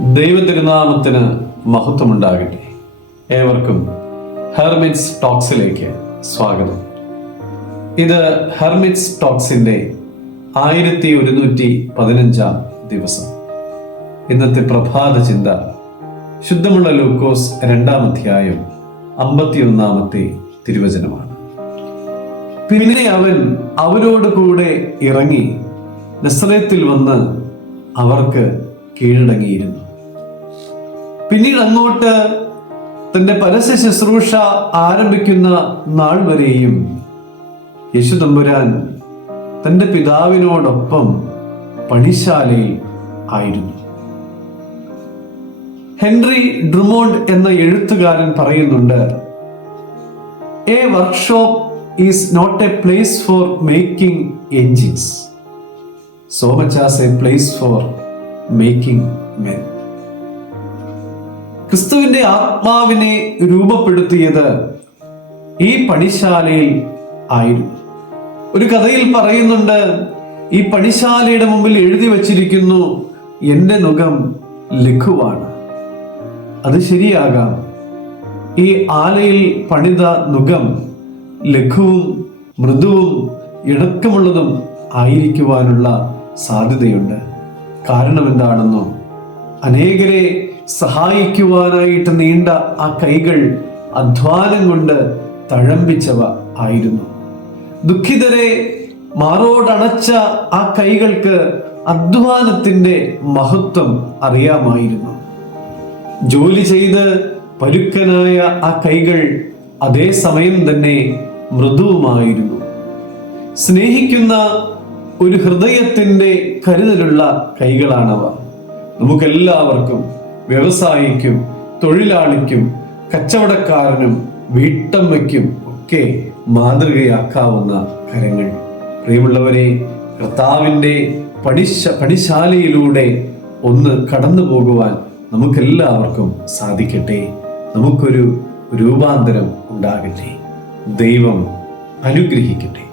ദൈവതിരുനാമത്തിന് മഹത്വമുണ്ടാകട്ടെ. ഏവർക്കും ഹെർമിറ്റ്സ് ടോക്സിലേക്ക് സ്വാഗതം. ഇത് ഹെർമിറ്റ്സ് ടോക്സിന്റെ ആയിരത്തി ഒരുന്നൂറ്റി പതിനഞ്ചാം ദിവസം. ഇന്നത്തെ പ്രഭാത ചിന്ത ശുദ്ധമുള്ള ലൂക്കോസ് രണ്ടാം അധ്യായം അമ്പത്തിയൊന്നാമത്തെ തിരുവചനമാണ്. പിന്നെ അവൻ അവരോട് കൂടെ ഇറങ്ങി നസ്രയത്തിൽ വന്ന് അവർക്ക് കീഴടങ്ങിയിരുന്നു. പിന്നീട് അങ്ങോട്ട് തന്റെ പരസ്യ ശുശ്രൂഷ ആരംഭിക്കുന്ന നാൾ വരെയും യേശു തമ്പുരാൻ തന്റെ പിതാവിനോടൊപ്പം പണിശാലയിൽ ആയിരുന്നു. ഹെൻറി ഡ്രുമോണ്ട് എന്ന എഴുത്തുകാരൻ പറയുന്നുണ്ട് a workshop is not a place for making engines so much as a place for making men ക്രിസ്തുവിന്റെ ആത്മാവിനെ രൂപപ്പെടുത്തിയത് ഈ പണിശാലയിൽ ആയിരുന്നു. ഒരു കഥയിൽ പറയുന്നുണ്ട് ഈ പണിശാലയുടെ മുമ്പിൽ എഴുതി വച്ചിരിക്കുന്നു എന്റെ മുഖം ലഘുവാണ്. അത് ശരിയാകാം. ഈ ആലയിൽ പണിത നുഖം ലഘുവും മൃദുവും ഇണക്കമുള്ളതും ആയിരിക്കുവാനുള്ള സാധ്യതയുണ്ട്. കാരണം എന്താണെന്നോ? അനേകരെ സഹായിക്കുവാനായിട്ട് നീണ്ട ആ കൈകൾ അധ്വാനം കൊണ്ട് തഴമ്പിച്ചവ ആയിരുന്നു. ദുഃഖിതരെ മാറോടണച്ച ആ കൈകൾക്ക് അധ്വാനത്തിന്റെ മഹത്വം അറിയാമായിരുന്നു. ജോലി ചെയ്ത് പരുക്കനായ ആ കൈകൾ അതേ സമയം തന്നെ മൃദുവുമായിരുന്നു. സ്നേഹിക്കുന്ന ഒരു ഹൃദയത്തിന്റെ കരുതലുള്ള കൈകളാണവ. നമുക്കെല്ലാവർക്കും വ്യവസായിക്കും തൊഴിലാളിക്കും കച്ചവടക്കാരനും വീട്ടമ്മയ്ക്കും ഒക്കെ മാതൃകയാക്കാവുന്ന കരങ്ങൾ. പ്രിയമുള്ളവരെ കർത്താവിന്റെ പഠിശ പണിശാലയിലൂടെ ഒന്ന് കടന്നു പോകുവാൻ നമുക്കെല്ലാവർക്കും സാധിക്കട്ടെ. നമുക്കൊരു രൂപാന്തരം ഉണ്ടാകട്ടെ. ദൈവം അനുഗ്രഹിക്കട്ടെ.